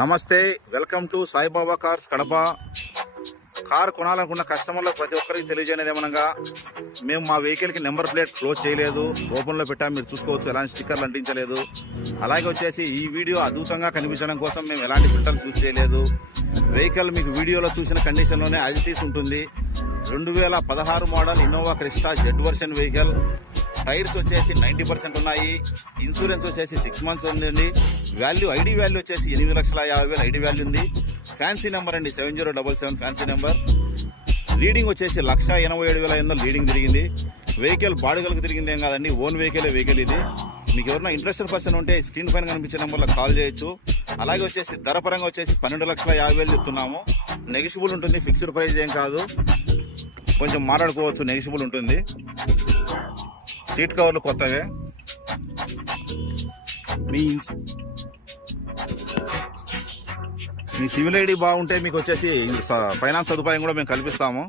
నమస్తే, welcome to Saibaba cars Kadapa. Car కొనాలనుకున్న కస్టమర్లకు ప్రతి ఒక్కరికి తెలియజేయనేది ఏమనగా, మేము మా వెహికల్కి నెంబర్ ప్లేట్ క్లోజ్ చేయలేదు, ఓపెన్లో పెట్టాము. మీరు చూసుకోవచ్చు, ఎలాంటి స్టిక్కర్లు అంటించలేదు. అలాగే వచ్చేసి ఈ వీడియో అద్భుతంగా కనిపించడం కోసం మేము ఎలాంటి ఫిల్టర్లు యూజ్ చేయలేదు. వెహికల్ మీకు వీడియోలో చూసిన కండిషన్లోనే యాజిటీస్ ఉంటుంది. 2016 model Innova Crysta Z version vehicle. Tyres వచ్చేసి 90% ఉన్నాయి. ఇన్సూరెన్స్ వచ్చేసి 6 మంత్స్ ఉంది. ఐడి వాల్యూ వచ్చేసి 8,50,000 ఐడి వాల్యూ ఉంది. ఫ్యాన్సీ నెంబర్ అండి 7077 ఫ్యాన్సీ నెంబర్. రీడింగ్ వచ్చేసి 1,87,500 రీడింగ్ తిరిగింది. వెహికల్ బాడుగలకు తిరిగింది ఏం కాదండి, ఓన్ వెహికల్ ఇది. మీకు ఎవరైనా ఇంట్రెస్టెడ్ పర్సన్ ఉంటే స్క్రీన్ పైన కనిపించే నెంబర్లో కాల్ చేయొచ్చు. అలాగే వచ్చేసి ధర పరంగా వచ్చేసి 12,50,000 చెప్తున్నాము. నెగిషిబుల్ ఉంటుంది, ఫిక్స్డ్ ప్రైస్ ఏం కాదు, కొంచెం మాట్లాడుకోవచ్చు, నెగిషిబుల్ ఉంటుంది. సీట్ కవర్లు కొత్తవే. మీ సివిల్ ఐడి బాగుంటే మీకు వచ్చేసి ఫైనాన్స్ సదుపాయం కూడా మేము కల్పిస్తాము.